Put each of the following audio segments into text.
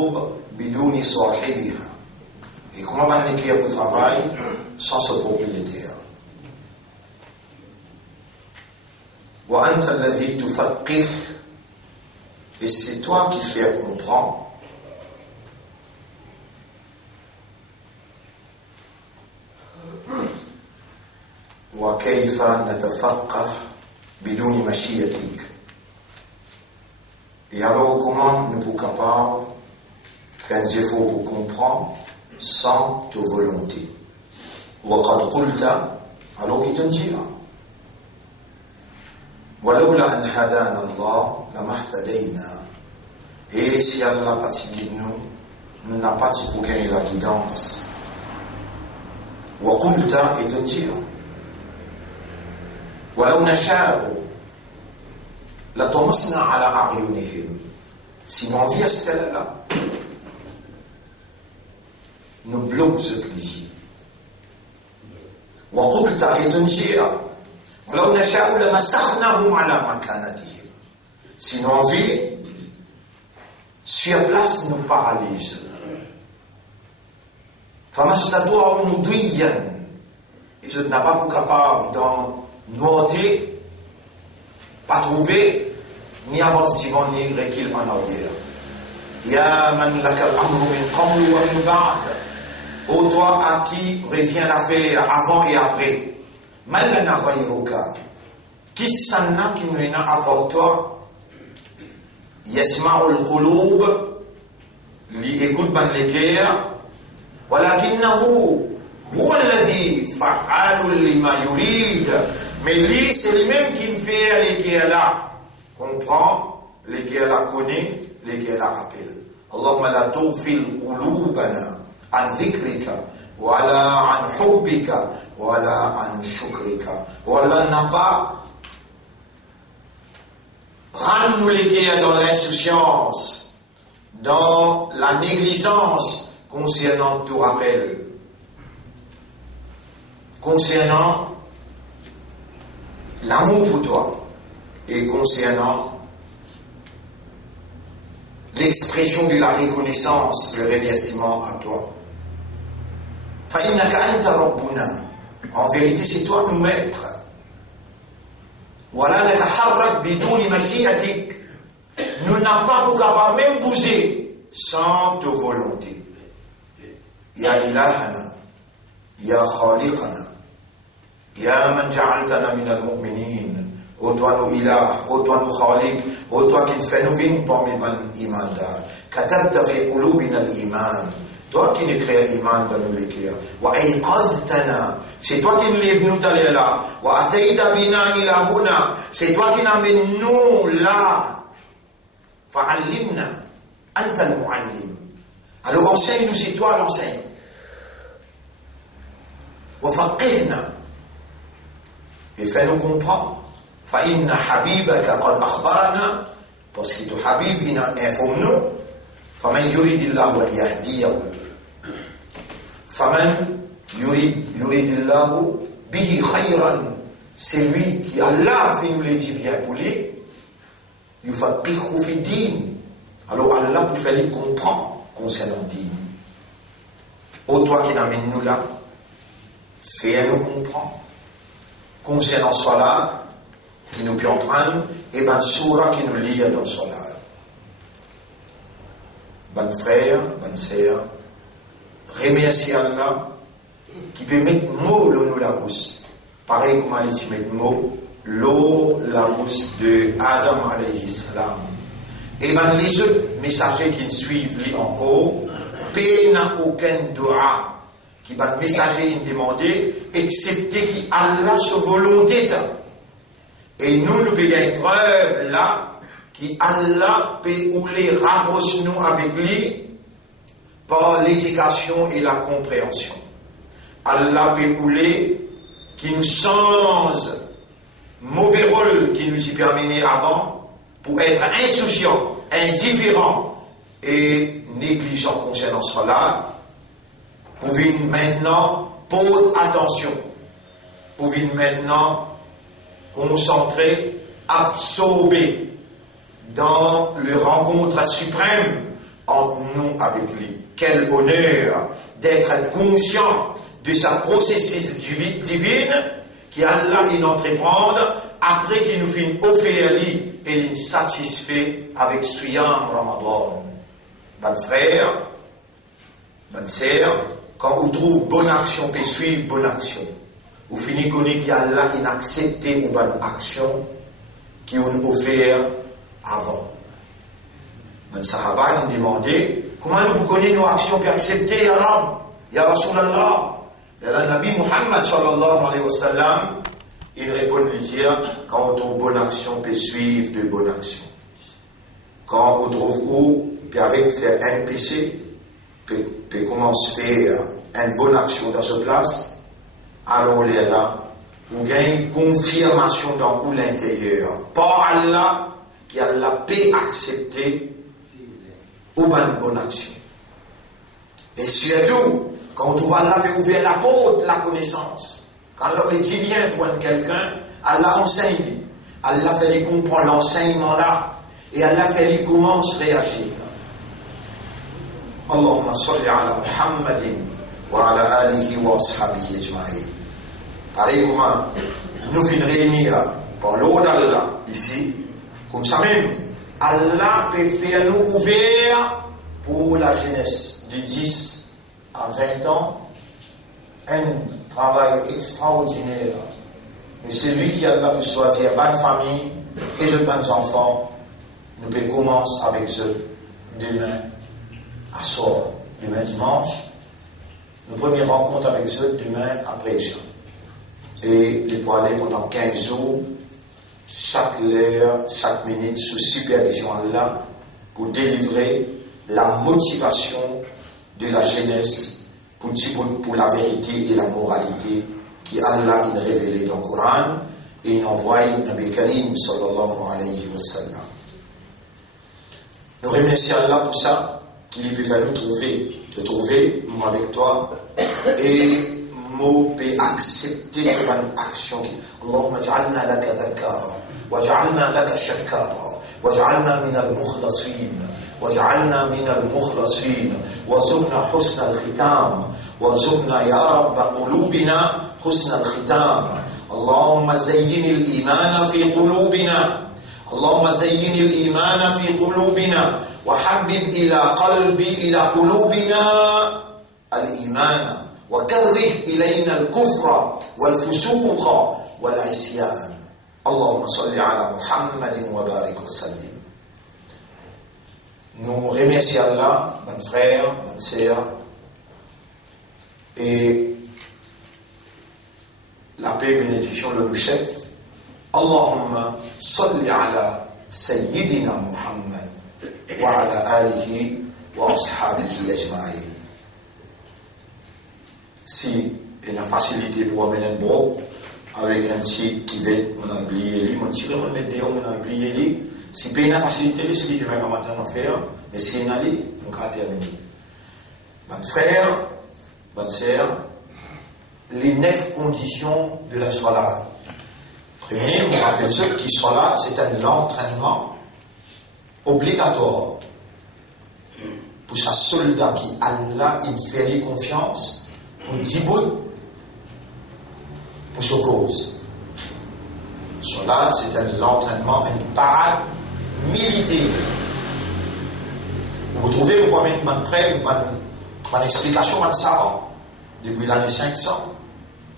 القلوب بدون صاحبها. Et comment va l'écrire votre travail sans ce propriétaire? وأنت الذي تفقه, et c'est toi qui fais comprendre. وكيف نتفقه بدون مشيئتك. Et alors comment nous sommes capables de faire des efforts pour comprendre sans ta volonté? وقد قلت, alors qui te dira ولولا أن هدانا الله لما اهتدينا. Et si Allah n'a pas guidé nous n'a pas pour gagner la guidance. وقلت, et te dira ولو نشاء لطمسنا على أعينهم. Si mon vie est celle-là, nous bloquons ce plaisir. وقلت, et te dira ولو نشاء لمسخناهم على مكانتهم. Si mon vie sur place nous paralyse. فما استطاعوا مضيا. Et je n'ai pas pour capable d'en noter, pas trouver, ni avancement, ni recul en arrière. Ya man laka al-amru min qablu wa min ba'd. Ô toi à qui revient l'affaire avant et après. Man lana ghayruka. Qui sanna qui nous n'a apporté toi? Yasma'u al-qulub, li écoute ban les cœurs. Walakinahu huwa alladhi fa'alun lima yurid. Mais lui, c'est lui-même qui me fait lesquels là comprend, lesquels là connaît, lesquels là rappelle. Allahumma la tughfil qulubana an dhikrika wa la an hubbika wa la an shukrika. Wa Allah n'a pas rends-nous lesquels dans l'insouciance, dans la négligence concernant tout rappel, concernant l'amour pour toi et concernant l'expression de la reconnaissance, le remerciement à toi. فَإِنَّكَ أَنْتَ رَبُّنَا. En vérité, c'est toi nous maître. وَلَا نَتَحَرَّكْ بِدُونِ مَشِيئَتِكَ. Nous n'avons pas pour capable même bouger sans ta volonté. Ya ilahana, ya khaliqana, ya man ja'altana min al-mu'minin. Ô toi nous ilah, ô toi nous khaliq, ô toi qui nous fais nous vivre parmi les imandar. Katabta fi qulubina al-iman. Toi qui nous crée l'iman dans nos cœurs. Wa ayqadtana. C'est toi qui nous lèves nous d'aller là. Wa atayta bina ila huna. C'est toi qui nous amènes nous là. Fa'allimna. Anta al-mu'allim. Alors enseigne-nous, c'est toi l'enseigne. Wa faqihna. Et fais-nous comprendre. Fa'inna habibaka qad akhbarana. Parce que ton habib, il a informé nous. Faman yuridillahu an yahdiyahu. Faman yuridillahu bihi khayran. C'est lui qui Allah fait nous les dire bien pour lui. Yufaqihu fi din. Alors Allah pour faire lui comprendre concernant din. Ô toi qui n'amène nous là, fais-nous comprendre concernant cela qui nous peut en prendre et ben soura qui nous lie dans cela. Ben frère, ben sœur, remercie Allah qui peut mettre mot l'eau la rousse. Pareil comme elle dit mettre mot l'eau la rousse de Adam alayhi salam. Et ben les autres messagers qui nous suivent lui encore, paix n'a aucun doua qui va le messager demander, excepté qui Allah se volonté ça. Et nous payons une preuve là, qui Allah peut ou les rapprocher nous avec lui par l'éducation et la compréhension. Allah peut ou les qui nous change mauvais rôle qui nous y permet avant pour être insouciant, indifférent et négligent concernant cela. Pour venir maintenant poser attention, pour venir maintenant concentrer, absorber dans le rencontre suprême entre nous avec lui. Quel honneur d'être conscient de sa processus divine qui Allah il entreprend après qu'il nous finit offert lui et il satisfait avec Suyam Ramadan. Bon frère, bonne sœur, quand vous trouvez bonne action, puis suivre bonne action, vous finissez connaître qu'Allah il accepte une bonne action qui ont offert avant. Les Sahaba ont demandé comment nous connaissons nos actions puis accepter ya Rab, ya Rasulallah. Et le Nabi Muhammad sallallahu alayhi wa sallam, il répond lui dire quand on trouve bonne action puis suivre de bonnes actions. Quand on trouve où puis arrête faire un péché puis commence à faire une bonne action dans ce place, alors on est là. Vous gagnez confirmation dans l'intérieur. Par Allah, qui a la paix acceptée ou bonne action. Et surtout, quand on trouve Allah peut ouvrir la porte de la connaissance. Quand on dit bien pour quelqu'un, Allah enseigne. Allah fait lui comprendre l'enseignement là. Et Allah fait lui commence à réagir. Allahumma salli ala Muhammadin wa ala alihi wa ashabihi ajma'in. Pareil comment nous finissons réunir par l'eau d'Allah ici, comme ça même, Allah peut faire nous ouvrir pour la jeunesse de 10 à 20 ans un travail extraordinaire. Mais c'est lui qui Allah peut choisir bonne famille et de bonnes enfants. Nous pouvons commencer avec eux demain à soir, demain dimanche. Nos premières rencontres avec eux demain après Isha. Et les pour aller pendant 15 jours, chaque heure, chaque minute, sous supervision Allah, pour délivrer la motivation de la jeunesse, pour la vérité et la moralité qui Allah a révélé dans le Coran et il envoie Nabi Karim sallallahu alayhi wa sallam. Nous remercions Allah pour ça, qu'il peut nous trouver, moi avec toi, et mot peut accepter une action. Allahumma ja'alna laka dhakara, wa ja'alna laka shakara, wa ja'alna min al-mukhlasin, wa ja'alna min al-mukhlasin, wa zubna husna al-khitam, wa zubna ya Rabb qulubina husna al-khitam. Allahumma zayyin al-iman fi qulubina, Allahumma zayyin al-iman fi qulubina, wa habbib ila qalbi ila qulubina al-iman. وكره إلينا الكفر والفسوق والعصيان اللهم صل على محمد وبارك وسلم. Nous remercions Allah, mon frère, mon sœur, et la paix et bénédiction de nos chefs. Allahumma salli ala Sayyidina Muhammad wa ala alihi wa ashabihi ajma'in. Si il a facilité pour amener un bro avec un site qui va on a oublié mon tiré on met des on a oublié si il a facilité les si demain matin on faire mais si il a dit on va terminer. Mon frère, ma sœur, les 9 conditions de la salat. Premier, on rappelle ceux qui sont là, c'est un entraînement obligatoire pour chaque soldat qui Allah il fait confiance. Pour 10 bouts, pour sa cause. Cela, c'est un entraînement, une parade militaire. Vous trouvez, vous voyez, une explication de ça, depuis l'année 500,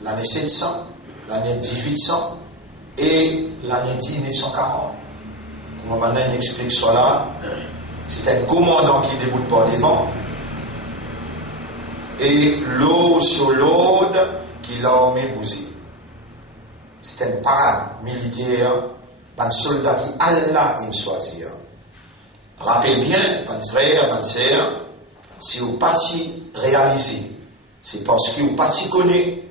l'année 700, l'année 1800 et l'année 1940. Comment maintenant il explique cela? C'est un commandant qui déboute par les vents. Et l'eau sur l'aude qui l'a épousé. C'est une parade militaire, un soldat qui Allah il choisit. Rappelez bien, mon frère, ma sœur, si vous parti réaliser, c'est parce que vous parti connaît.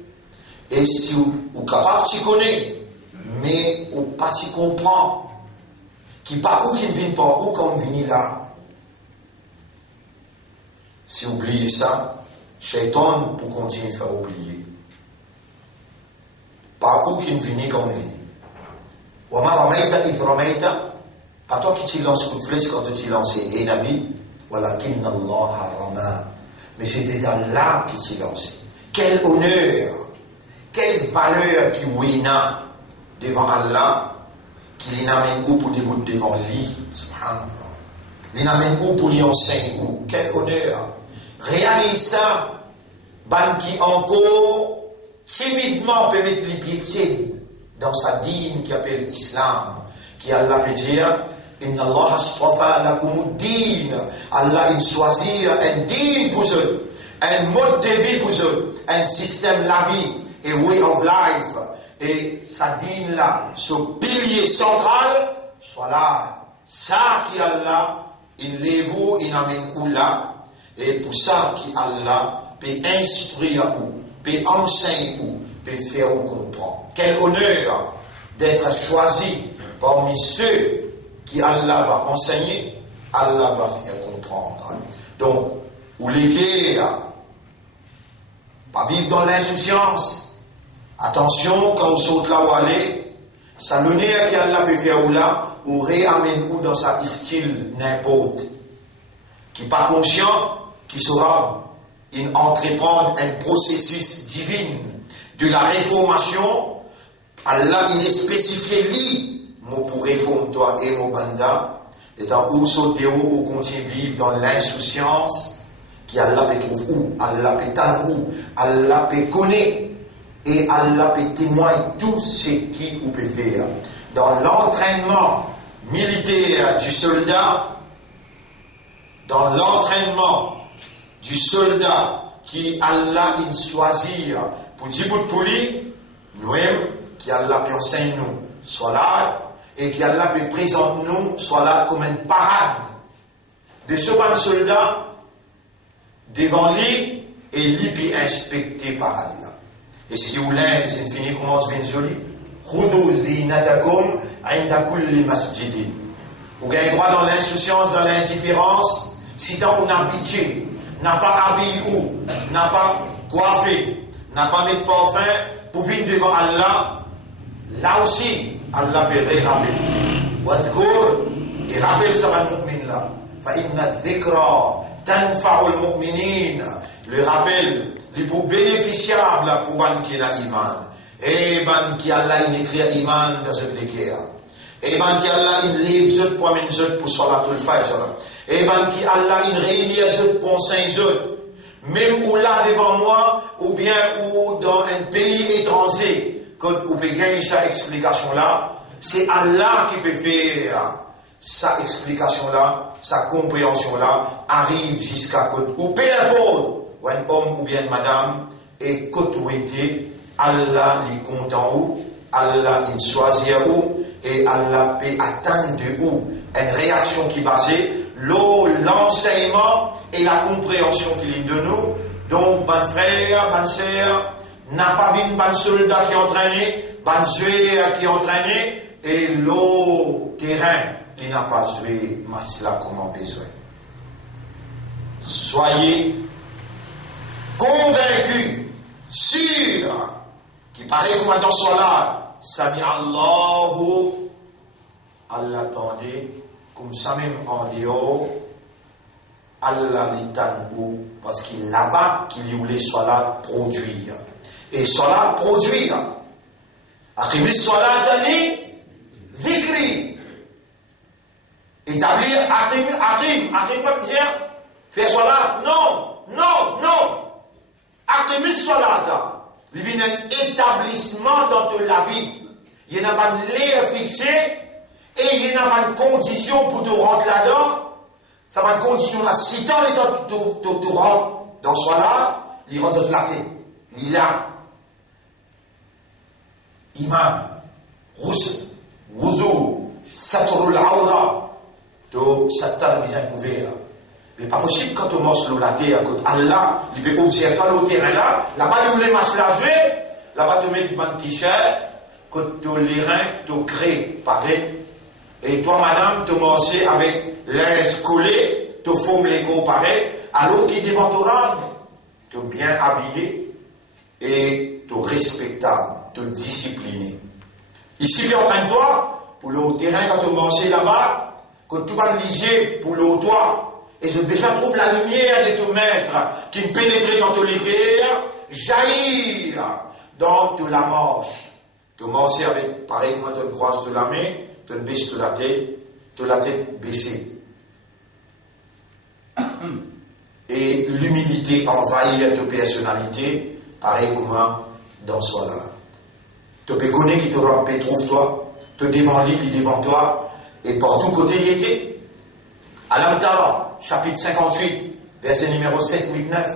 Et si vous capable de connaître, mais vous parti comprend, qui pas où qu'il vient pas où quand on vient là. Si vous oubliez ça, Shaitan pour continuer à faire oublier. Par où qu'il vient quand on vient. Wa ma ramaita id ramaita. Pas toi qui t'y lance coup de flèche quand tu t'y lances. Et Nabi, Walakin Allah rama. Mais c'était Allah qui s'y lançait. Quel honneur, quelle valeur qui ouina devant Allah, qui l'amène où pour dégoûter devant lui, subhanallah. L'amène où pour lui enseigner où. Quel honneur. Réalise ça, ban qui encore timidement peut mettre les pieds dans sa dîne qui appelle l'islam, qui Allah peut dire, Inna Allah astafa lakumuddin. Allah il choisit un dîne pour eux, un mode de vie pour eux, un système la vie, et way of life. Et sa dîne là, ce pilier central, soit là. Ça qui Allah, il lève, il amène où là, et pour ça qui Allah peut instruire où, peut enseigner où, peut faire où comprendre. Quel honneur d'être choisi parmi ceux qui Allah va enseigner, Allah va faire comprendre. Donc, ou les guerres, pas vivre dans l'insouciance. Attention, quand on saute là où aller, ça l'honneur qu'Allah peut faire ou là, ou réamène ou dans sa style n'importe. Qui pas conscient, qui saura entreprendre un processus divin de la réformation. Allah, il est spécifié lui. Moi pour réformer toi et mon banda, et dans où sauter où continue vivre dans l'insouciance, qui Allah peut trouver où, Allah peut t'en où, Allah peut connaître, et Allah peut témoigner tout ce qui vous peut faire. Dans l'entraînement militaire du soldat, dans l'entraînement du soldat qui Allah il choisit pour Djibout pour lui, nous-mêmes, qui Allah peut enseigner nous, soit là, et qui Allah peut présenter nous, soit là comme une parade de ce bon soldat devant lui, et lui peut inspecter par Allah. Et si vous l'avez, c'est fini, commence bien joli. Khudou zinatakum inda kulli masjidin. Vous avez droit dans l'insouciance, dans l'indifférence, si tant qu'on a pitié, n'a pas habillé ou, n'a pas coiffé, n'a pas mis de parfum, pour venir devant Allah, là aussi, Allah peut rappeler. Wadkour, il rappelle ça à al-mu'min là. Fa inna dhikra tanfa'ul mu'minin. Le rappel, les pour bénéficiables pour ban qui a iman. Et ban qui Allah il écrit iman dans cette guerre. Et ban qui Allah il lève zot pour amener zot pour salatul fajr. Et ban qui Allah il réunit zot pour saint zot. Même ou là devant moi, ou bien ou dans un pays étranger. Quand vous pouvez gagner cette explication-là, c'est Allah qui peut faire sa explication-là, sa compréhension-là, arrive jusqu'à côté. Ou peu importe, ou un homme ou bien une madame, et côté où était, Allah les compte en où, Allah il choisit où, et Allah peut attendre de où une réaction qui basée, l'enseignement et la compréhension qu'il est de nous. Donc, bon frère, bonne sœur, n'a pas vu un bon soldat qui est entraîné, bon joueur qui est entraîné, et l'autre terrain qui n'a pas joué match là comme on besoin. Soyez convaincus, sûrs, qui paraît comme dans ce là, Sami Allahu, Allah attendait, comme ça même en dehors, Allah l'étend parce qu'il là-bas, qu'il voulait soit là produire. Et cela produire. Aqimis salat ani dhikri. Établir aqim pas dire faire salat. Non. Aqimis salat. Il y a un établissement dans toute la vie. Il y a une lien fixé et il y a une condition pour te rentrer là-dedans. Ça va une condition là. Si tu rentres dans salat, il rentre de la tête. Il a iman, ghusl, wudu, satrul awra, to satar bien couvert. Mais pas possible quand on mange la terre, quand Allah, il peut observer le terrain là, là-bas où les matchs la jouer, là-bas tu mets un t-shirt, quand tu les reins, tu crées, pareil. Et toi, madame, tu manges avec l'aise collée, tu formes les corps pareil, alors qu'il devant ton rang, tu es bien habillé et tu es respectable. Te discipliner. Ici, bien entraîne-toi pour le terrain quand tu manges là-bas, quand tu vas liger pour le toit, et je déjà trouve la lumière de ton maître qui me pénétrait dans tous les guerres, jaillir dans toute la marche. Tu marches avec, pareil, moi, tu me croises de la main, tu me baisses de la tête baissée. Et l'humilité envahit ta personnalité, pareil comme dans ce là. Tu peux connaître qui te trouve toi, te devant lui, devant toi, et par tous côtés il était. Al-Amtara, chapitre 58, verset numéro 7, 8, 9.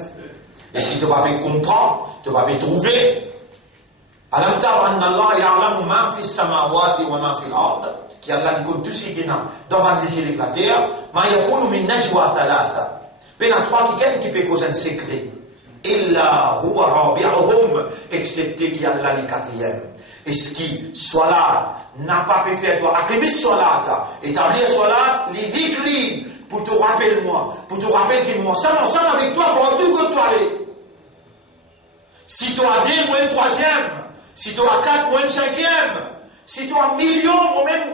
Et si tu vas comprendre, tu vas trouver. Al-Amtara, Allah ya'lamu ma fi samawati wa ma fi al-ard, qui Allah dit tout ce qui est dans la ciel et la terre, ma yakunu min najwa thalatha. Il y a trois qui peut causer un secret. Illa huwa rabi'uhum, excepté qu'il y a là les quatrièmes. Et ce qui, soit là, n'a pas pu faire toi, acquérir soit là, établir soit là, les victoires, pour te rappeler moi, pour te rappeler que moi, ensemble avec toi, pour tout que toi aller. Si tu as deux, moi une troisième. Si tu as quatre, moi une cinquième. Si tu as un million, moi même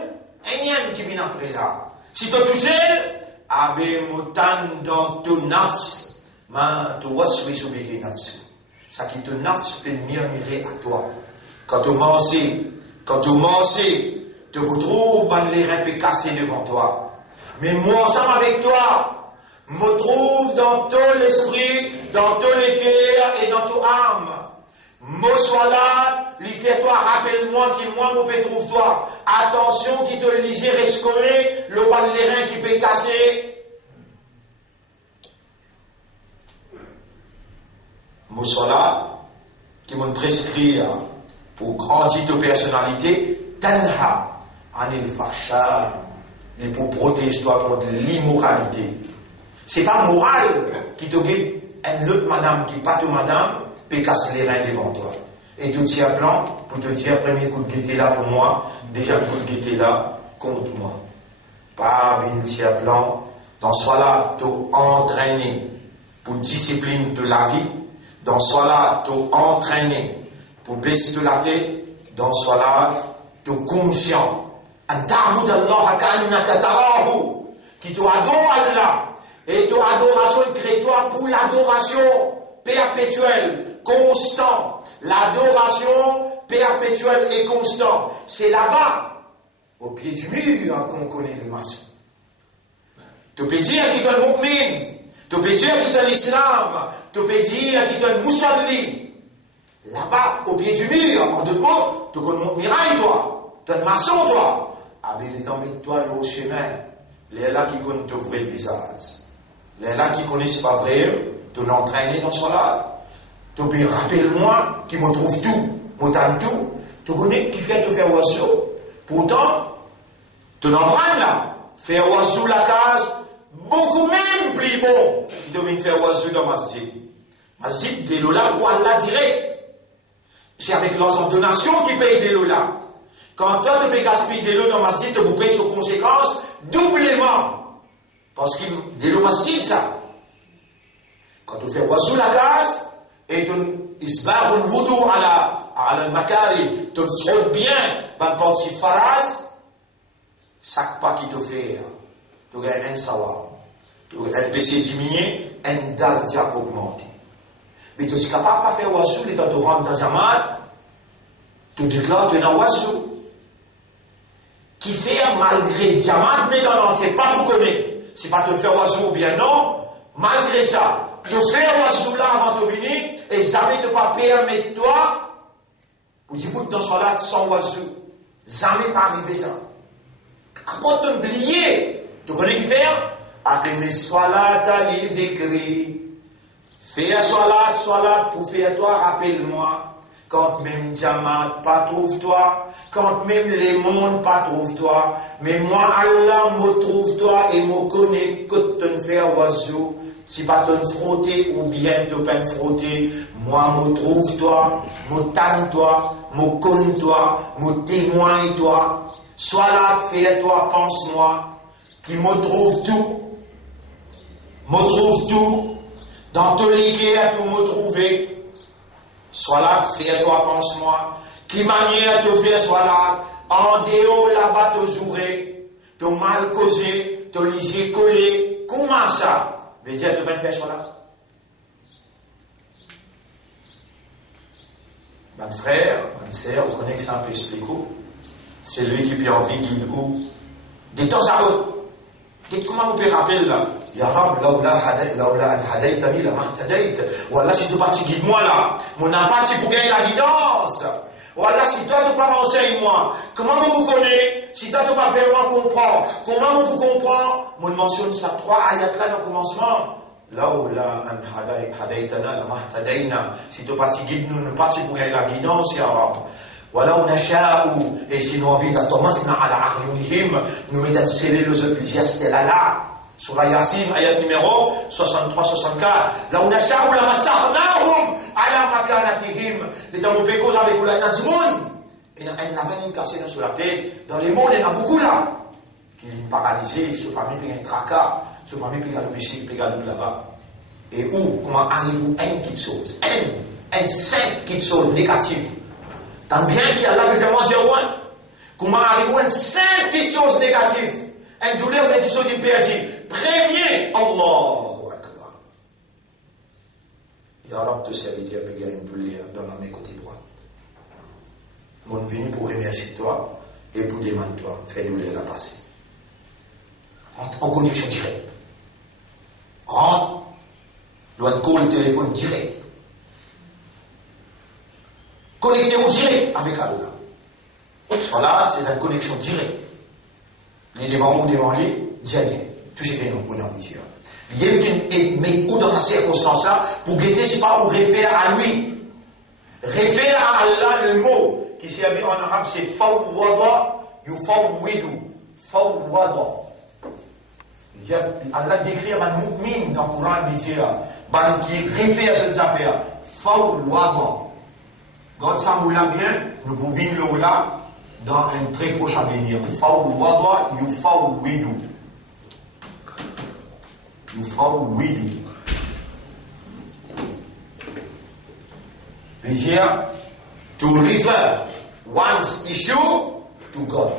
énième qui vient après là. Si tu as tout seul, abe mutan dans ton nafs, ma tu waswi subiki nafs. Ça qui te nafs peut murmurer à toi. Quand tu manges, tu retrouves les reins peut casser devant toi. Mais moi, ensemble avec toi, me trouve dans tout l'esprit, dans tout le cœur et dans toute âme. Moi, sois là, lui fais-toi, rappelle-moi qui moi me trouve toi. Attention, qui te lisait rescoller, le bas de reins qui peut casser. Moi, sois là, qui me prescrit pour grandir ta personnalité, tanha anil fahsha, mais pour protéger toi contre l'immoralité. C'est pas moral qui te dit une autre madame qui pas de madame peut casser les reins devant toi. Et tout tient plan pour te dire premier coup de gaieté là pour moi, déjà coup de gaieté là contre moi. Pas un tiers plan, dans ce là tu entraîné pour discipline de la vie, dans ce là tu entraîné pour baisser de la tête, dans ce là tu conscient. Qui te adore Allah et ton adoration crée-toi pour l'adoration perpétuelle, constante. L'adoration perpétuelle et constante. C'est là-bas, au pied du mur, qu'on connaît les maçons. Tu peux dire qu'il est un mu'min, tu peux dire qu'il est un islam, tu peux dire qu'il est un musulman. Là-bas, au pied du mur, en deux mots, tu connais un mirail, toi. Tu es un maçon, toi. Ah, mais il est en toi le chemin. Les là qui connaissent ton vrai visage. Les là qui connaissent pas vrai, tu l'entraînes dans ce là. Tu peux rappelle-moi qui me trouve tout, me donne tout. Tu connais qui fait te faire oiseau. Pourtant, tu l'entraînes là. Faire oiseau la case, beaucoup même plus bon qui devine faire oiseau dans masjid. Masjid, des lolas pour Allah direct. C'est avec leurs donations qui payent des lolas. Quand toi tu peux gaspiller de l'eau dans masjid, tu vous payes sur conséquence doublement. Parce qu'il de l'eau masjid, ça. Quand tu fais oiseau la gaz, et tu isbar le wudu à la makari, tu te bien, dans partie faraz, chaque pas qui te fait, tu gagnes un savoir. Tu gagnes un péché diminué, un dardia augmenté. Mais tu es capable de pas faire oiseau, et tu rentres dans un mal, tu déclares que tu es dans oiseau. Qui fait malgré diamant, mais dans l'entier, pas pour connaître. C'est pas te faire oiseau ou bien non, malgré ça, te faire oiseau là avant de venir, et jamais te pas permettre toi, pour dire que dans ce là sans oiseau, jamais pas arriver ça. Après t'oublier, tu connais qui faire? Après mes soilat à l'île d'écrit, faire soilat pour faire toi, rappelle-moi. Quand même Diamant pas trouve-toi, quand même les mondes pas trouve-toi, mais moi Allah me trouve-toi et me connaît que tu ne fais oiseau, si pas te frotter ou bien te peine frotter, moi me trouve-toi, me tanne-toi, me connais-toi, me témoigne-toi, sois là, fais-toi, pense-moi, qui me trouve tout, dans tous les guerres tout me trouver. Sois là, fais-toi, pense-moi. Qui manière te faire, sois là. En dehors, là-bas, te jouer. Te mal causer, te liser coller, comment ça? Veut dire, tu vas faire cela? Mon frère, ma sœur, vous connaissez ça un peu expliqué. C'est lui qui peut envie de où? De temps à autre. Comment vous pouvez rappeler là? Ya Rab, laoula an hadaitani la mahtadait. Wallah, si tu parti guide-moi là. Mon impact, c'est pour gagner la guidance. Wallah, si toi tu pas renseigne-moi. Comment vous connaissez? Si toi tu pas faire moi comprendre. Comment vous comprenez? Mon mentionne ça 3 ayats là dans le commencement. Laoula an hadaitana la mahtadaina. Si tu parti guide-nous, nous parti pour gagner la guidance, Ya Rab. Voilà, on a et si nous envie de Thomasna à la Ariunihim, nous mettons scellé les autres c'était là. Sur la Yassin, ayat numéro 63-64. Là, on a ou la massachnahum à la makanatihim. Et dans mon pécos avec vous, là, il y a du monde. Il y a une cassée sur la tête. Dans les mondes, il y en a beaucoup là. Qui est paralysé, ce famille, puis il y a un tracas, ce famille, puis il y a le péché, puis il y a le là-bas. Et où, comment arrive-vous à une petite chose, une simple petite chose négative. Tant bien qu'il y a là que je vais dire, comment arrive-vous à une simple petite chose négative, une douleur, une petite chose perdue. Premier, Allahu Akbar. Ya Rab, te serviteur, péga une douleur dans la main côté droite. Mon venu pour remercier toi et pour demander toi, fais douleur la passer. En connexion directe. Rentre, doit call le téléphone direct. Connecté au direct avec Allah. Voilà, c'est une connexion directe. Les devant lui, dis rien. Tout ce qui est non, on a envie. Il y a qui met où dans la circonstance là pour guetter, c'est pas pour référer à lui. Référer à Allah, le mot qui s'est mis en arabe, c'est fawwada yufawwidu. Fawwada. Allah décrit un mu'min dans le Coran, il dit qui réfère à cette affaire. Fawwada. Quand ça moula bien, nous pouvons le là dans un très proche avenir. Fawwada yufawwidu. Yufawwidu. C'est-à-dire, to refer one's issue to God.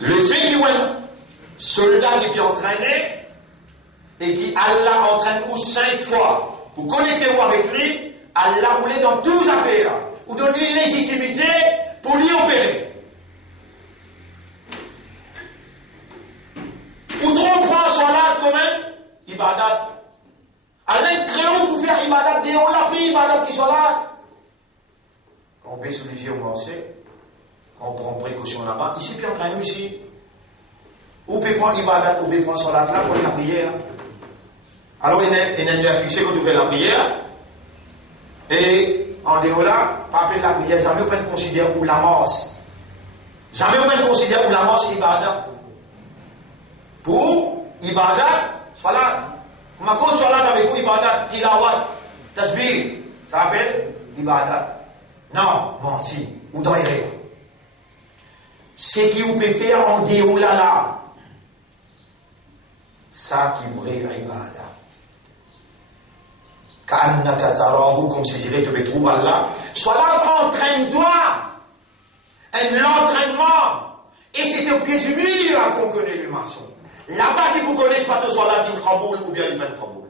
Le fait qu'il y a un soldat qui est entraîné et qui Allah entraîne ou 5 fois pour connecter avec lui, Allah roulé dans tous les affaires, ou donne lui légitimité pour lui opérer. Ou trop prend son là quand même, ibadat. Allah crée pour faire ibadat, et on l'a pris ibadat qui sont là. Quand on baisse les yeux, on sait. Quand on prend précaution là-bas, ici puis en train ici. Ou peut prendre ibadat, ou peut prendre son là pour la prière. Alors il y a fixé quand on fait la prière. Et en dehors là, pas appeler la prière, jamais on peut considérer pour la mort. Jamais on peut considérer pour la mort ibadat. Pour ibadat, voilà. Ma cause soit là avec vous, ibadat, tilawat, tasbih, ça s'appelle ibadat. Non, menti, ou dans les rêves. Ce qui vous peut faire en dehors là, ça qui vous est ibadat. Ka'annaka tarahu, comme si je dirais, te trouve Allah. Soit là, entraîne-toi. L'entraînement. Et c'est au pied du mur qu'on connaît le maçon. Là-bas, qui vous connaissent pas, soit là, d'une Kaboul ou bien d'une Kaboul.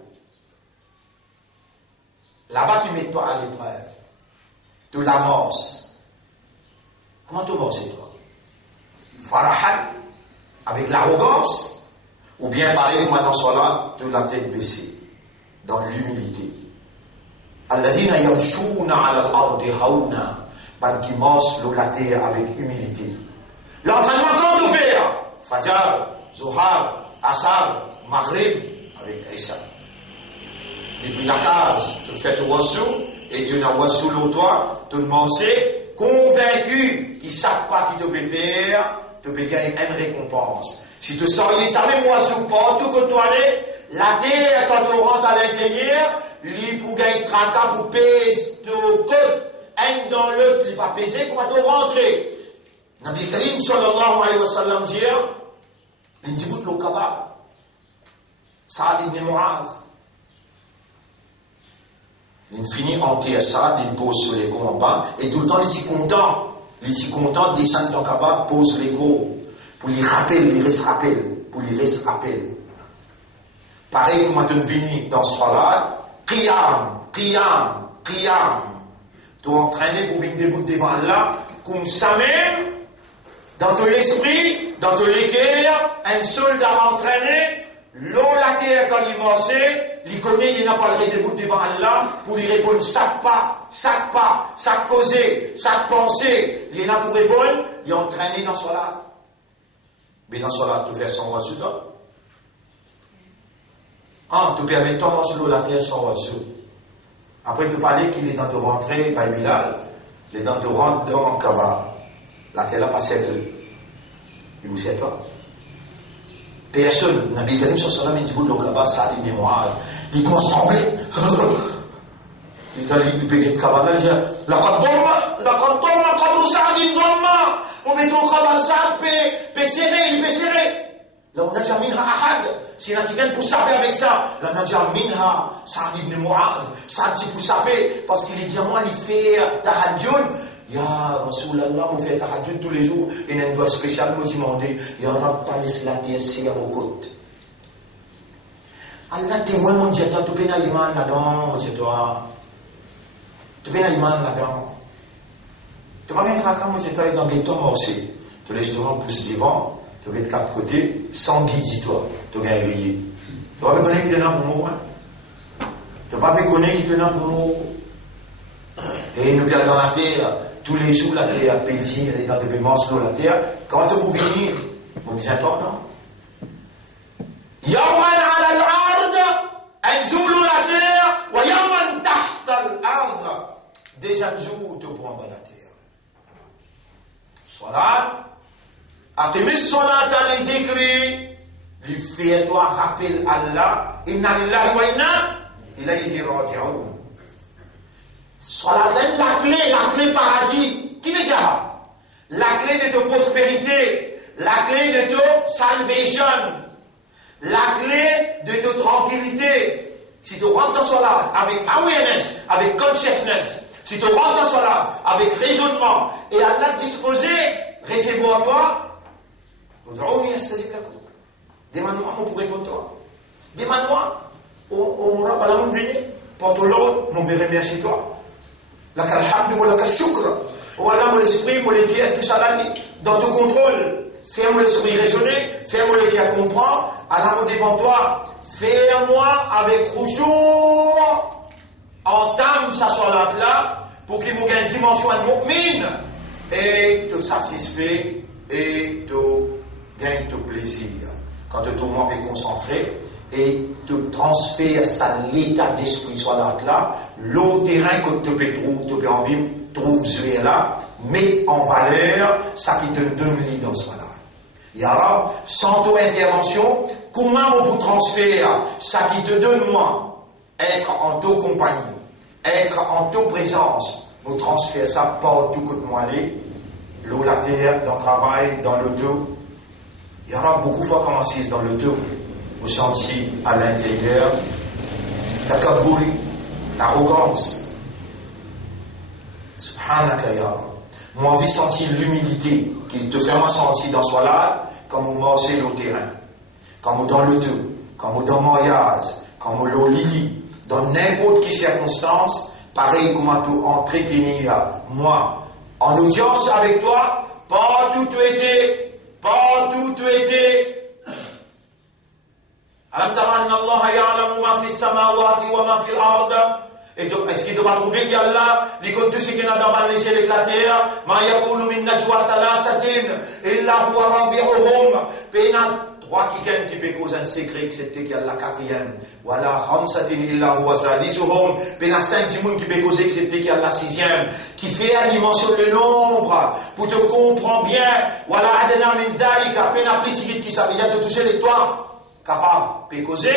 Là-bas, tu mets toi à l'épreuve. Tu l'amorces. Comment tu amorces toi? Farahan, avec l'arrogance, ou bien parler maintenant soit là, de la tête baissée, dans l'humilité. Alladhina yamshuna ala al-ardi hauna, qui marche la terre avec humilité. L'entraînement quand tu fais, Fajr, Zohar, Asar, Maghrib, avec Aïcha. Depuis la case, tu fais ton wassou, et Dieu n'a wassou l'eau toi, tu demandes, convaincu que chaque pas que tu peux faire, tu peux gagner une récompense. Si tu sors, ça même wassou partout que tu allais, la terre, quand tu rentres à l'intérieur, lui pour gagner tracas, pour payer ton côte, un dans l'autre, il va peser, comment tu rentres. Nabi Karim sallallahu alayhi wa sallam dit, il dit, le Kaaba, Saad ibn Muaz. Il finit en TSA, il pose sur les gros en bas, et tout le temps, il est si content. Il est si content, descend dans le Kaaba, pose les gros. pour lui rappeler, pour lui rappeler. Pareil comme tu venu dans ce salat, qiyam. Tu entraîné pour venir debout devant Allah, comme ça même, dans ton esprit, dans ton cœur, un soldat entraîné, l'eau la terre quand il marchait, il connaît, il n'a pas le debout devant Allah pour lui répondre chaque pas, chaque causé, chaque pensée. Il n'a pour répondre, il est entraîné dans ce salat. Mais dans ce salat, tu fais son oiseau. Tu permets ton l'eau la terre sans oiseau. Après, tu parlais qu'il est dans te rentrer, by Bilal, il est dans te rentrer dans Kaaba. La terre n'a pas cette. Il vous sait pas. Personne, Nabi Karim sallallahu alayhi wa sallam, il dit le Kaaba, ça a des mémoires. Il commence à trembler. Il dit, il Kaaba, il dit, la Kadomma, Kabou Saadi Domma. On met ton Kaaba, ça peut serrer. Là, on a déjà mis un ahad. Si on a quelqu'un pour saper avec ça, là, on a déjà mis un Saad ibn Mu'adh. Saad, c'est pour saper, parce qu'il est diamant, il fait tahajjud. Ya Rasulallah, on fait tahajjud tous les jours, et on doit spécialement demander, Ya Rab, pas laisse la terre serre aux côtes. Allah témoin, mon Dieu, tu peux pas iman là-dedans, mon Dieu, toi. Tu peux pas iman là-dedans. Tu vas mettre à quand, mon Dieu, toi, dans des temps aussi. Tu laisses ton pousse devant, tu vas de quatre côtés, sans guide, dis-toi. Tu vas gagner. Tu vas pas connaître qui te n'a pour moi. Tu vas pas connaître qui te n'a pour moi. Et nous perdons dans la terre, tous les jours, la terre pétille, elle est dans des morceaux de la terre. Quand vous venez, vous dites non. Yawman ala al-ard, anzulu la terre, wa yawman tahta al-ard. Déjà jour, tu prends la terre. Salat, atimis salat al-dhikri, lui fais-toi rappel Allah, inna lillahi wa inna ilayhi raji'un. Salat, la clé paradis. Qui veut dire? La clé de ta prospérité, la clé de ta salvation, la clé de ta tranquillité. Si tu rentres dans salat avec awareness, avec consciousness, si tu rentres dans salat avec raisonnement et Allah disposé, recevoir toi, demande-moi pour répondre toi. Demande-moi, on m'aura pas la main venir, porte l'ordre, mon béret, merci toi. La kalhamdu wa la kashukra. Voilà mon esprit, mon cœur, tout ça là, dans ton contrôle. Fais-moi l'esprit raisonner, fais-moi le cœur comprendre, Allah me devant toi, fais-moi avec rougeau, entame sa salat là, pour qu'il me gagne une dimension de mu'min, et te satisfait, et te gagne ton plaisir. Quand ton monde est concentré, et te transfère ça l'état d'esprit soit là, l'eau terrain que tu peux en vivre, trouve ce là, met en valeur ça qui te donne l'idée dans ce là. Et alors, sans ton intervention, comment on peut transférer ça qui te donne moi, être en ta compagnie, être en ta présence, nous transférer ça partout que moi aller, l'eau, la terre, dans le travail, dans le dos. Il y aura beaucoup de fois qu'on assise dans le dos. Vous sentez à l'intérieur takabouri, l'arrogance. Subhanaka ya Rab. Moi, envie de sentir l'humilité qu'il te fait ressentir dans ce là, comme vous marchez le terrain, comme vous dans le dos, comme vous dans le mariage, comme vous dans l'île, dans n'importe quelle circonstance, pareil comment tu entretenir moi en audience avec toi, partout tu étais, Alam tara anna Allah ya'lamu ma fi samawati wa ma fi al-ard. Est-ce qu'il doit trouver qu'Allah, il compte tout ce qu'il y a dans les cieux et la terre, ma yaqulu min najwa thalathatin illa huwa rabi'uhum. Pena trois qui peut causer un secret que c'était qu'il y a la quatrième. Voilà khamsatin illa huwa sadisuhum. Pena 5 qui peut causer que c'était qu'il y a la sixième. Qui fait la dimension le nombre pour te comprendre bien. Voilà adna min dhalika. Pena plus vite qui savait de toucher les toits. Capable de causer,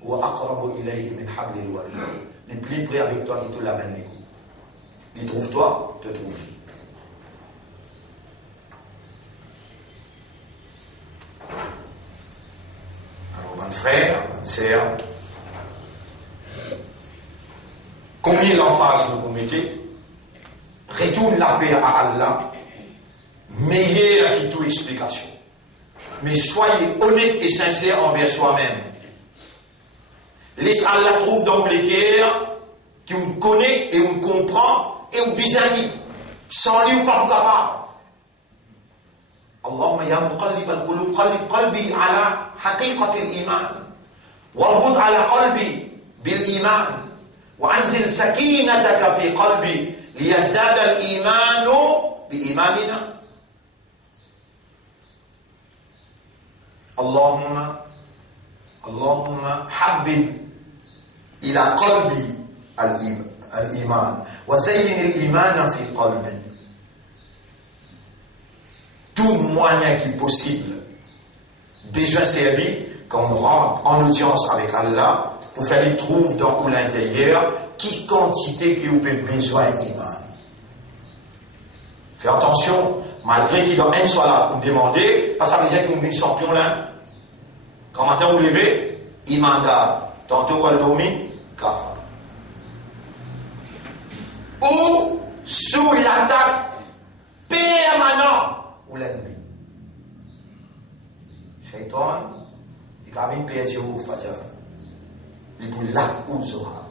ou aqrabu ilayhi min hablil warid. Les plus près avec toi qui te l'amène les coups. Il trouve toi, te trouve. Alors, mon frère, mon sœur, combien l'emphase vous mettez, retourne la paix à Allah, meilleur que toute explication. Mais soyez honnête et sincère envers soi-même. Laisse Allah trouve dans les cœurs qui vous connaît et vous comprend et vous bisani. Sans lui ou pas vous capable. Allahumma ya muqallib al-qulub qallib qalbi ala haqiqati al-iman. Warbut ala qalbi bil-iman. وأنزل سكينتك في قلبي ليزداد الإيمان بإيماننا اللهم حبب إلى قلبي الإيمان وزين الإيمان في قلبي. Tout moyen qui est possible, besoin servi, qu'on rentre en audience avec Allah, pour faire les trouve dans l'intérieur, qui quantité qui vous avez besoin d'iman. Faites attention, malgré qu'il doit un soit là pour me demander, parce que ça veut dire que vous êtes champion là. Quand matin vous levez, imanda, tantôt vous allez dormir, kafar. Ou sous l'attaque permanente ou l'ennemi. Shaitan, il a mis perdu au fajar. Il vous l'a usera.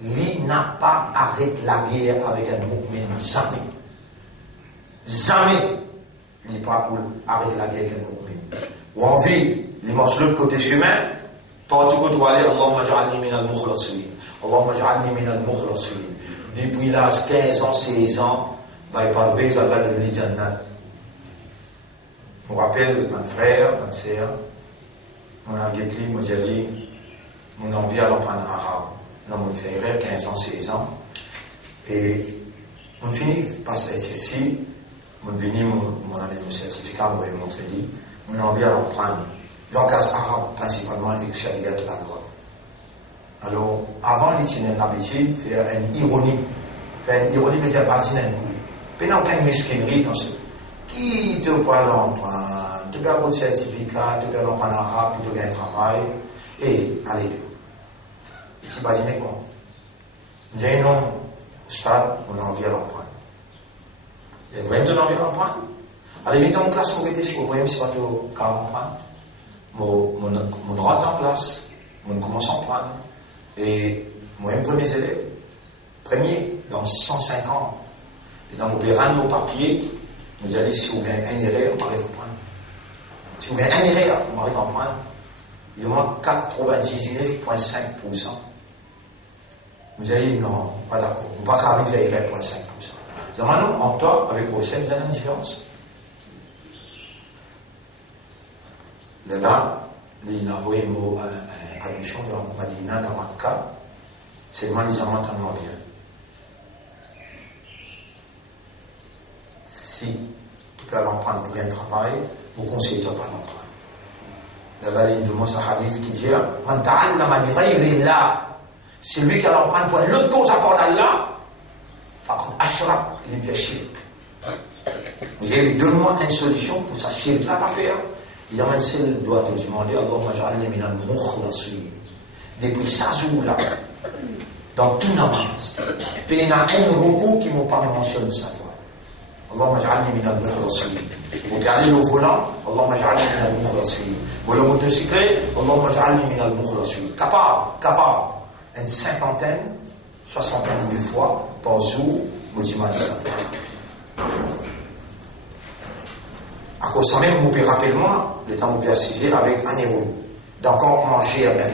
Il n'a pas arrêté la guerre avec un mu'min, jamais. Jamais. Il n'est pas pour arrêter la guerre avec un mu'min. Ou en vie, il marche l'autre côté chemin, partout où il doit aller, Allahumma ja'alni min al-mukhlasin. Allahumma ja'alni min al-mukhlasin. Depuis l'âge 15 ans, 16 ans, il va parler à Allah de l'Ijannat. Je me rappelle, mon frère, ma soeur, mon Anguetli, mon Djali, mon envie à l'apprendre arabe. Non, mon frère, 15 ans, 16 ans. Et on finit par cette ici, on venu mon année de certificat, on va montrer lui, on envie à l'apprendre. Langage arabe, principalement, avec Sharia de la loi. Alors, avant l'itinéraire l'habitude, faire une ironie. Faire une ironie, mais c'est pas un coup. Il n'y a aucune mesquinerie dans ce. Qui te parle l'apprendre, tu peux avoir un certificat, tu peux l'apprendre arabe, tu peux gagner un travail, et allez. Ici, imaginez quoi. J'ai un nom, stade, on a envie à l'emprunter. Il y a vraiment envie à l'emprunter. Alors, il est en place, mon métier, si vous voyez, c'est pas tout qu'à l'emprunter. Mon droit en place, mon commence à emprunter. Et moi, mes premiers élèves, premier, dans 150, et dans mon béran, nos papiers, nous allons, si vous avez un erreur, on m'arrête d'emprunter. Si vous avez un erreur, on m'arrête d'emprunter. Il manque 99,5%. Vous allez dire non, pas d'accord. On ne va pas arriver à 0,5%. Maintenant, en toi, avec le professeur, vous avez une différence. Là, il a envoyé une admission dans Madina, dans Makka. C'est le maniement tellement bien. Si tu peux l'emprunter pour un travail, vous conseillez de ne pas l'emprunter. Là-bas, il demande sa hadith qui dit Man ta'allama li ghayrillah. C'est lui qui a l'emprunté pour l'autre cause à part d'Allah. Faqad ashraq, il fait shirk. Vous avez donne-moi une solution pour sa shirk. Tu n'as pas fait. Il y a un seul doit te demander Allahumma ja'alni min al-mukhlasin. Depuis ça jour-là, dans tout namaz, il y a un recours qui m'a pas mentionné ça. Allahumma ja'alni min al-mukhlasin. Vous regardez le volant, Allahumma ja'alni min al-mukhlasin. Vous le motocyclette, Allahumma ja'alni min al-mukhlasin. Capable. Une cinquantaine, 60 000 fois par jour, vous dites ça. À cause de ça même, vous pouvez rappeler moi, le temps où vous pouvez assiser avec un euro. D'accord, manger à même.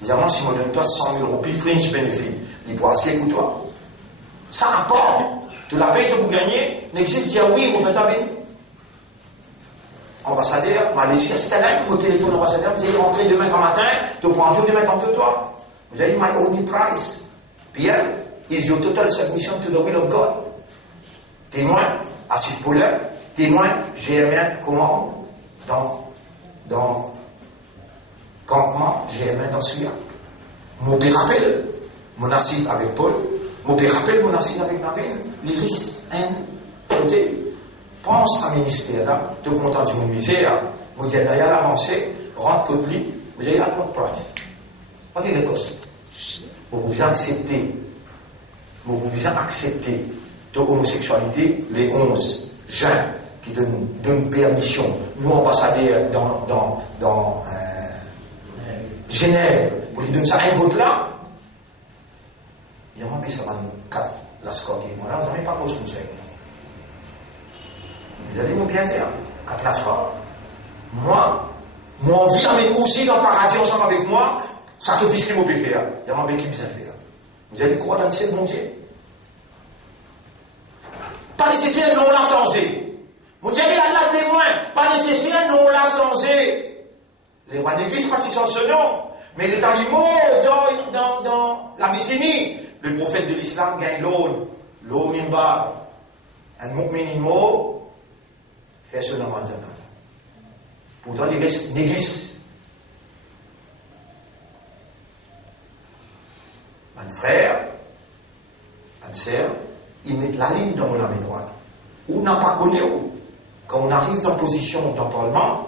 Évidemment, si je donne toi 100 000 roupies, fringe bénéfice, il pourra assez pour toi. Ça rapporte. De la paix que vous gagnez, n'existe dire oui, vous faites un béni. Ambassadeur, Malaisie, c'est là que vous téléphone ambassadeur, vous allez rentrer demain matin, tu prends un jour demain tant que toi. Vous allez my only price. Pierre, is your total submission to the will of God. Témoin, Assis Paulin, témoin, GM1, comment dans campement, GM1 dans Souillac. Mon père rappelle, mon assise avec Paul, mon père rappelle, mon assise avec Navin, l'iris, côté. Pense à ministère là, te content du monde misère, vous dites, il y a l'avancée, rentre côté lui, vous avez la bonne price. What is the cost? Vous pouvez accepter de l'homosexualité les 11 juin qui donne permission. Nous, ambassadeurs dans Genève, pour lui donner ça un vote là, il y a un ça va 4 la score qui est là, vous n'avez pas cause comme ça. Vous allez nous bien dire, 4 la score. Moi, mon vie avec vous aussi dans partager ensemble avec moi, sacrifice qui m'a fait faire. Il y a un qui bien faire. Vous allez croire dans le ciel, bon Dieu. Pas nécessaire, non l'a changé. Mon Dieu, Allah témoin, pas nécessaire, non l'a changé. Les rois d'église pratiquent ce nom, mais les animaux dans l'Abyssinie, le prophète de l'islam gagne l'eau minbar, un mu'min fait ce nom en Zanas. Pourtant, il reste négus. Un frère, une sœur, ils mettent la ligne dans la main droite. On n'a pas connu. Quand on arrive dans position dans le Parlement,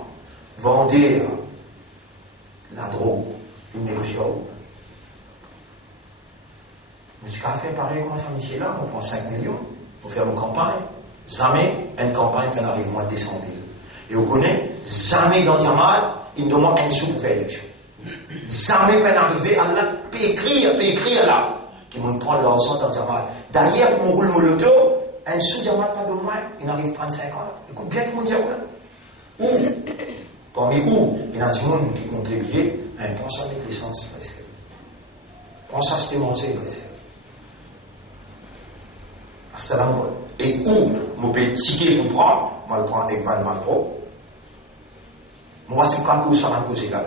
vendez la drogue, une négociation. Monsieur a fait pareil comme ça, monsieur là, on prend 5 millions pour faire une campagne. Jamais une campagne peut arriver au mois de décembre. Et on connaît, jamais dans Diamad, il demande un sou pour faire l'élection. Jamais peut arriver, Allah peut écrire là, qui me prend l'argent dans Diamad. D'ailleurs, pour mon rôle molotov, un sou Diamad pas de moi, il arrive 35 ans. Écoute bien tout le monde dit là. Où parmi où il y a du monde qui contribue à un pension avec l'essence. Pense à ce manger, et où mon petit ticket pour prendre, moi le prends avec mal pro. Moi, tu prends que ça va causer là.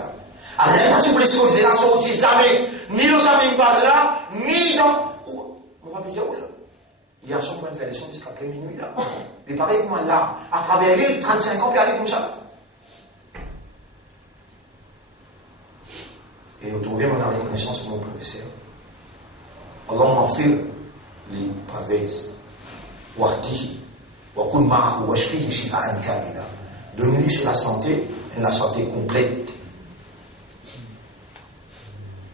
Alors, pas sur les choses, là, sorti jamais, ni aux amis là, ni dans. On va me dire, oh là, il y a son point de faire des sons jusqu'à après minuit là. Mais pareil que moi là, à travers les 35 ans, puis aller comme ça. Et vous trouvez mon reconnaissance pour mon professeur. Allah m'affir les pavés. Waqtihi wa kun ma'ahu wa shfihi shifa'an kamila. Donne-lui sur la santé, la santé complète.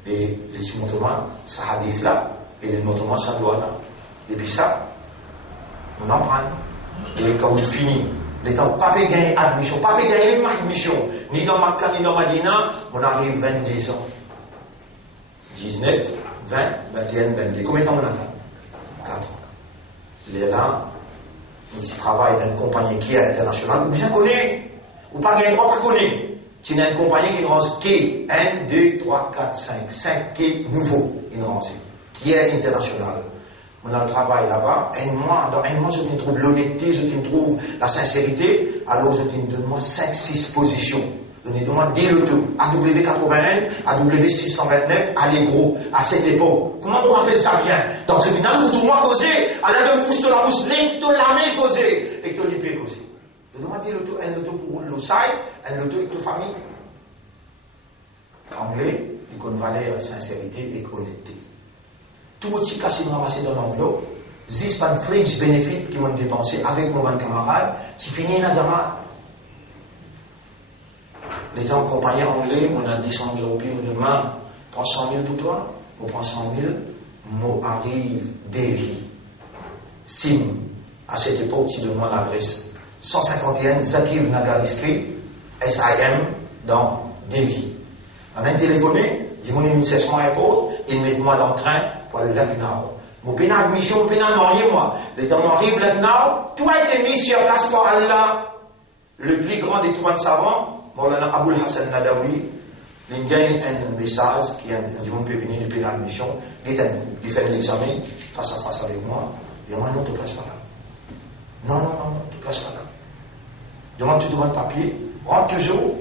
Et les notamment ce hadith là, et les notamment ça doit là. Depuis ça, on en prend. Et quand on finit, les temps pas gagner admission, pas gagner une admission, ni dans Makkah ni dans Madina, on arrive 22 ans. 19, 20, 21, 22. Combien de temps on attend? 4 ans. Il est là, il travaille dans une compagnie qui est internationale, ou bien connaît, ou pas gagner, pas connaît. C'est une compagnie qui lance qui 1, 2, 3, 4, 5 qui nouveau, qui est international. On a le travail là-bas, dans un mois, je te trouve l'honnêteté, je te trouve la sincérité, alors je te donne-moi 5, 6 positions. Donnez-moi des lotos, AW81, AW629, Allegro, à cette époque. Comment on rappelle ça bien? Dans le tribunal, vous tout le monde causé, à la de pousse de la bouche, laisse de la main causé, et que tu peux causer. Donnez-moi des lotos, un loto pour le side, un loto avec ta famille. Anglais, il connaît valeur, sincérité et honnêteté. Tout le petit cassé de ramasser dans l'enveloppe, 10 pas de fringe bénéfices qui m'ont dépensé avec mon camarade, si fini n'a jamais. Les gens compagnie anglais, on a 200 000 roupies, on demande, prends 100 000 pour toi, on prend 100 000, moi arrive Delhi. Sim, à cette époque, tu donnes-moi l'adresse. 151 Zakir Nagar Street, SIM, dans Delhi. On a téléphoné, dis-moi une session à l'aéroport, ils mettent moi dans le train pour aller à Lucknow. Mon pénal admission, mon pénal non rien, moi. Les gens arrivent à Lucknow, tout a été mis sur place par Allah, le plus grand des trois savants. Maulana Aboul Hassan Nadawi, il y a un message qui a dit on peut venir du pénal mission, il fait l'examen face à face avec moi, il dit non, tu ne te places pas là. Non, tu ne te places pas là. Demande tu demandes papier, rentre toujours,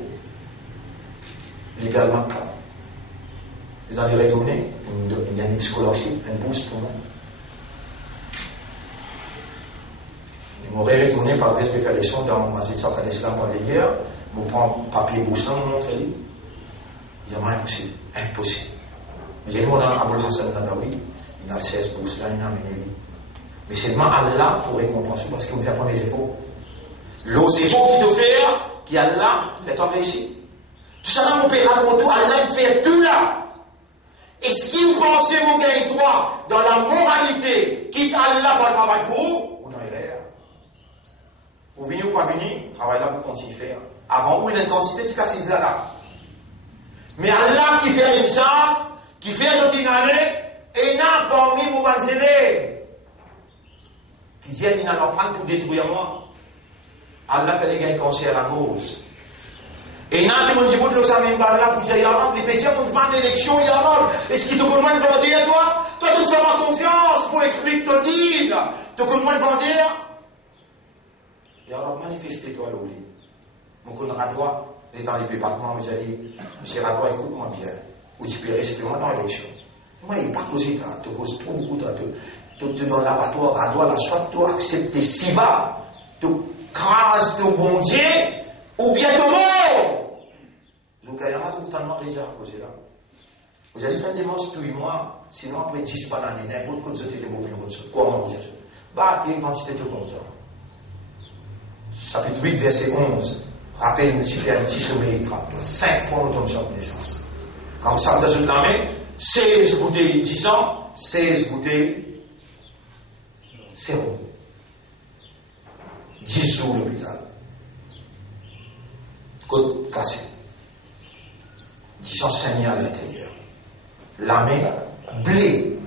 libère le Makkah. Ils ont retourné, il y a une scholarship, une bourse pour moi. Ils m'auraient retourné par le faire des sons dans Masjid Sakal Islam pour les hier. Je prends papier boussin, je montre lui. Il y a impossible. Impossible. J'ai dit, mon Aboul Hassan Nadawi, il a le 16 boussin, il a amené lui. Mais c'est seulement Allah pour récompenser parce qu'il me fait prendre les efforts. Les efforts qu'il te fait, qui Allah fait toi réussir. Tout ça, mon père raconte tout, Allah fait tout là. Et si vous pensez, mon gars, et toi, dans la moralité, quitte Allah pour le travail pour vous, vous n'avez rien. Ou venir ou pas venir, travail là pour continuer à faire. Avant, où il y a une quantité de cassis là. Mais Allah qui fait une saf, qui fait une année, et n'a pas mis pour mangeler. Qui dit, il n'a pas prendre pour détruire moi. Allah fait les gars conseiller à la cause. Et n'a pas dit, vous ne le savez pas là pour dire, il y a les petits pour faire l'élection, il y a est-ce qu'il te commande de dire, toi, tu fais ma confiance pour expliquer ton deal. Tu commande de dire, il y a manifesté toi l'oubli. Mon con Radois, étant les départements, vous avez dit, monsieur Radois, écoute-moi bien, ou tu peux rester moi dans l'élection. Moi, il n'est pas causé, tu causes trop beaucoup, tu donnes l'abattoir, Radois, la soit tu acceptes si va, tu crases ton bon Dieu, ou bien tu mort. Zoukayama, tu as demandé déjà à causer là. Vous allez faire des monstres tous les mois, sinon après 10 pas dans les n'importe quoi, vous êtes des mobiles routes. Comment vous dites? Battez quand tu étais content. Chapitre 8, verset 11. Rappelle, tu fais un petit sommeil, 5 fois on tombe sur la naissance. Quand vous savez dans une main, 16 bouteilles 10 ans, 16 bouteilles, c'est bon. 10 jours l'hôpital. Côte cassée. 10 ans saignés à l'intérieur. La main, blé.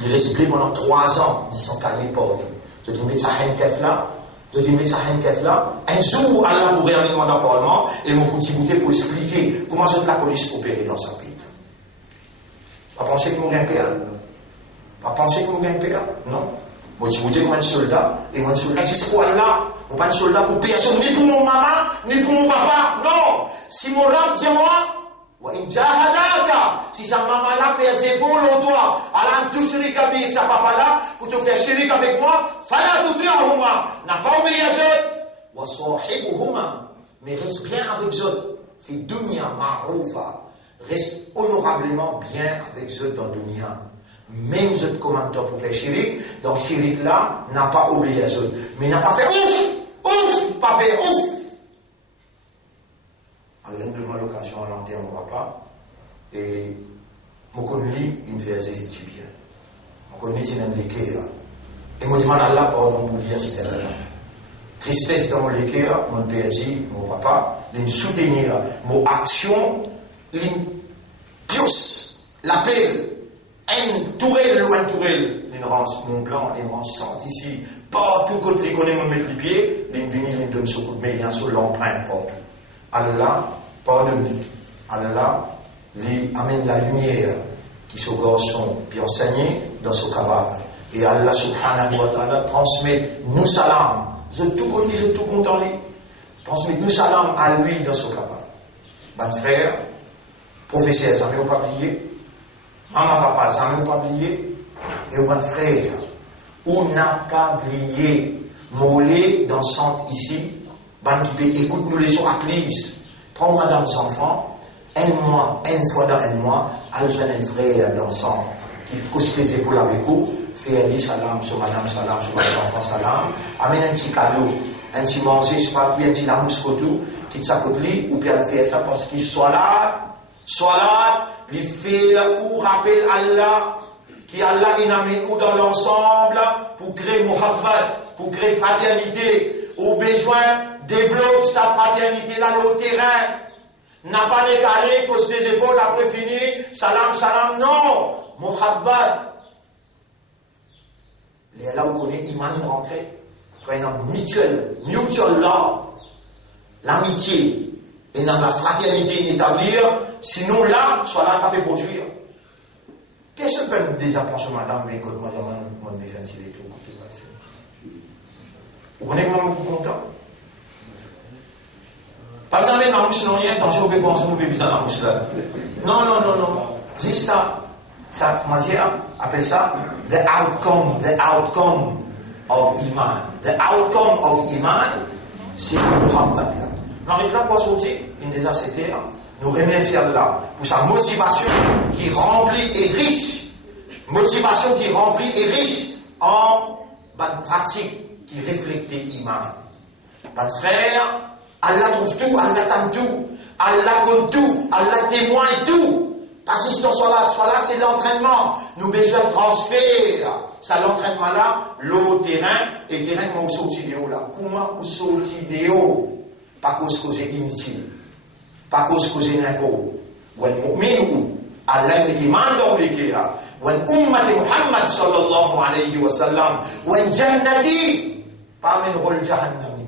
Il reste blé pendant 3 ans. 10 ans calés partout. Je dis, mets ça à là. Je dis, mets ça à là. Un jour, Allah pourrait aller dans le Parlement et mon petit bouteille pour expliquer comment la police opérait dans ce pays. Pas penser que nous avons un père. Pas penser que nous avons un père. Non. Moi, je vous un soldat, et moi, un soldat, c'est quoi là? On pas un soldat pour personne, ni pour mon maman, ni pour mon papa. Non. Si mon rab dit moi, si sa maman là fait ses efforts au toi, elle a tout chéri avec sa papa là, pour te faire chéri avec moi, fallait tout faire en moi. N'a pas oublié ça. Mais reste bien avec eux. Fait dunya ma'roufa. Reste honorablement bien avec eux dans dunya. Même eux commandant pour faire chéri, dans chéri là, n'a pas oublié eux. Mais n'a pas fait ouf, pas fait ouf. Alors, j'ai l'occasion à l'enterrer mon papa, et je connais une verset qui bien. Je connais une léqueur. Et je demande à Allah pardon pour lire cette là. Tristesse dans mon léqueur, mon père dit, mon papa, de soutenir mon action, pius, l'appel, un tourelle ou un tourelle, mon blanc, les rangs sont ici, partout côté qu'on aime mettre les pieds, les venir les donne sur coup de main, il y a sur l'empreinte partout. Allah pardonne. Allah lui amène la lumière qui se garçon puis enseignée dans ce cabal. Et Allah subhanahu wa ta'ala transmet nous salam. Je tout connu, je tout content. Transmet nous salam à lui dans ce cabal. Mon frère, professeur, ça ne m'a pas oublié. Maman, papa, ça ne m'a pas oublié. Et mon frère, on n'a pas oublié. Mollet dans le centre ici. Écoute-nous les jours à l'église. Prends madame les enfants, un fois dans un mois, allez joindre un frère d'ensemble qui couche les épaules avec vous, fait un lit salam sur madame salam, sur madame enfant salam, amène un petit cadeau, un petit manger, je sais pas, puis un petit lamous kotou, qui s'accomplit, ou bien faire ça parce qu'il soit là, il fait ou rappelle Allah, qui Allah il amène nous dans l'ensemble pour créer muhabbat, pour créer fraternité, au besoin développe sa fraternité là au terrain. N'a pas décalé, cause des épaules après fini, salam, salam, non. Muhabbat. Là où on connaît Iman rentré. Quand il y a mutual love, l'amitié, et dans la fraternité établir, sinon là, soit là, pas peut produire. Personne ne peut nous désapprendre sur madame, mais écoute, moi, j'ai mon défensif et tout. Vous connaissez comment vous content? Par exemple, dans la mouche, non, rien, attention, vous pouvez penser que vous pouvez bizarre dans la mouche là. Non. Juste ça. Ça, comment dire, appelle ça the outcome of Iman. The outcome of Iman, c'est le Muhammad là. Nous arrivons là pour sortir, une déjà c'était, nous remercions Allah pour sa motivation qui remplit et riche. Motivation qui remplit et riche en pratique qui reflète Iman. Notre frère, Allah trouve tout, Allah t'aime tout, Allah compte tout, Allah témoigne tout. Assistance soit là, c'est de l'entraînement. Nous besoin de transfert. Ça, l'entraînement-là, l'eau, terrain, et terrain, comment vous sortez de haut là? Comment vous sortez de haut? Pas cause que c'est inutile. Pas cause que c'est n'importe où. Ou un mu'min ou Allah me demande au l'équerre. Ou un ummat Muhammad sallallahu alayhi wa sallam. Ou un jannati. Pas un rôle jahannami.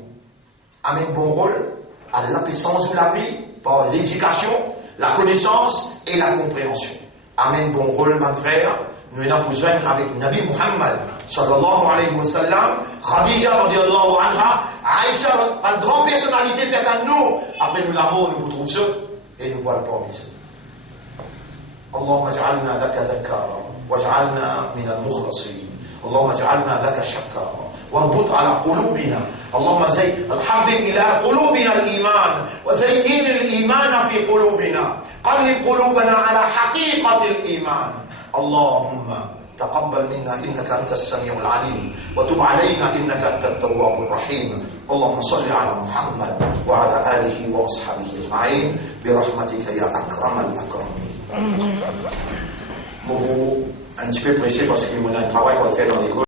Un bon rôle à la puissance de la vie par l'éducation, la connaissance et la compréhension. Amen, bon rôle, mon frère. Nous avons besoin avec Nabi Muhammad, sallallahu alayhi wa sallam, Khadija, radiallahu anha, Aïcha, une grande personnalité, peut-être à nous. Après nous l'amour, nous retrouvons ça et nous voilà pas en ici. اللهم اجعلنا لك ذكارا واجعلنا من المخلصين اللهم اجعلنا لك شكارا وانبط على قلوبنا اللهم حبب إلى قلوبنا الإيمان وزين الإيمان في قلوبنا قلب قلوبنا على حقيقة الإيمان اللهم تقبل منا إنك أنت السميع العليم وتب علينا إنك أنت التواب الرحيم اللهم صل على محمد وعلى آله وأصحابه أجمعين برحمتك يا أكرم الأكرمين. Un petit peu pressé parce que mon travail va le faire dans l'école.